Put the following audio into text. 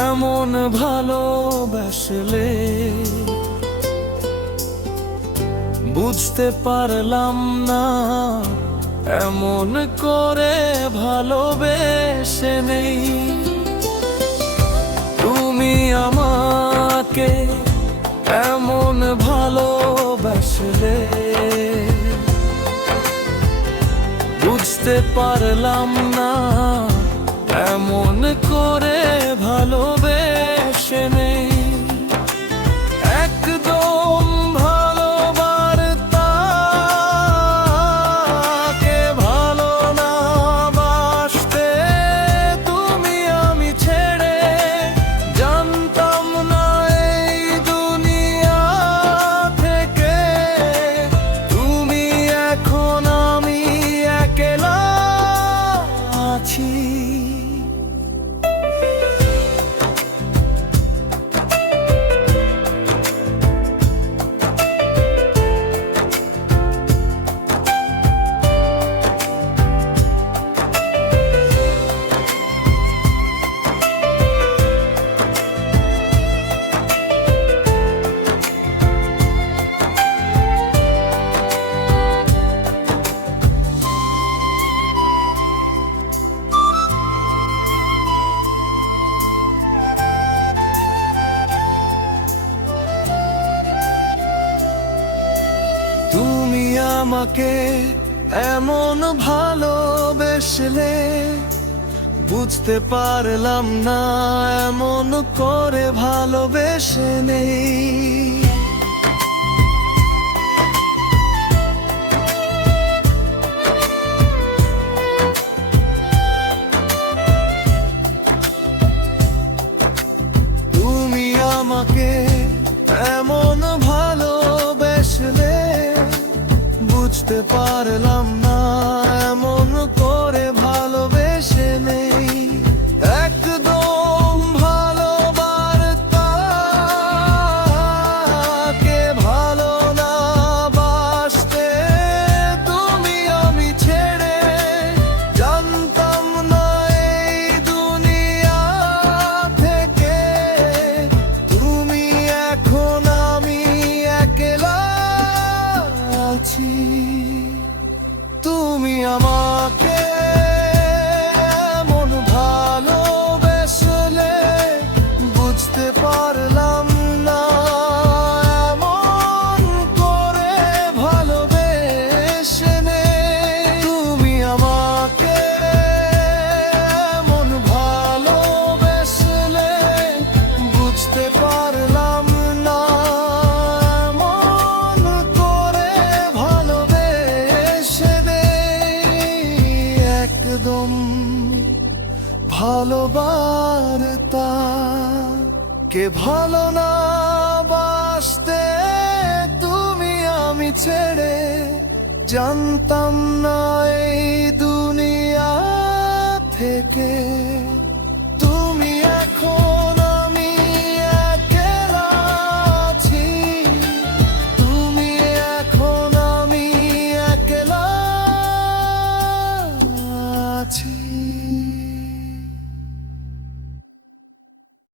এমন ভালোবাসলে বুঝতে পারলাম না এমন করে ভালোবেসে নেই। তুমি আমাকে এমন ভালোবাসলে বুঝতে পারলাম না এমন করে ভালোবেসে নেই। একদম ভালোবাসতে ভালো না বাসতে তুমি আমি ছেড়ে জানতাম না এই দুনিয়া থেকে। তুমি এখন আমি একলা আছি। তুমি আমাকে এমন ভালোবেসলে বুঝতে পারলাম না এমন করে ভালোবেসে নেই। তুমি আমাকে এমন ভালোবেসলে বুঝতে পারলাম না এমন করে ভালোবেসে নেই। একদম ভালোবাসতে ভালো না বাসতে তুমি আমি ছেড়ে জানতাম না এই দুনিয়া থেকে। তুমি এখন আমি একলা আছি। তুমি আমাকে এমন ভালোবেসলে বুঝতে পারলাম না এমন করে ভালোবেসে নেই। তুমি আমাকে এমন ভালোবেসলে বুঝতে পারলাম না এমন করে ভালোবেসে নেই। একদম ভালোবাসতা কে ভালো না বাসতে তুমি আমি ছেড়ে জানতাম না এই দুনিয়া থেকে।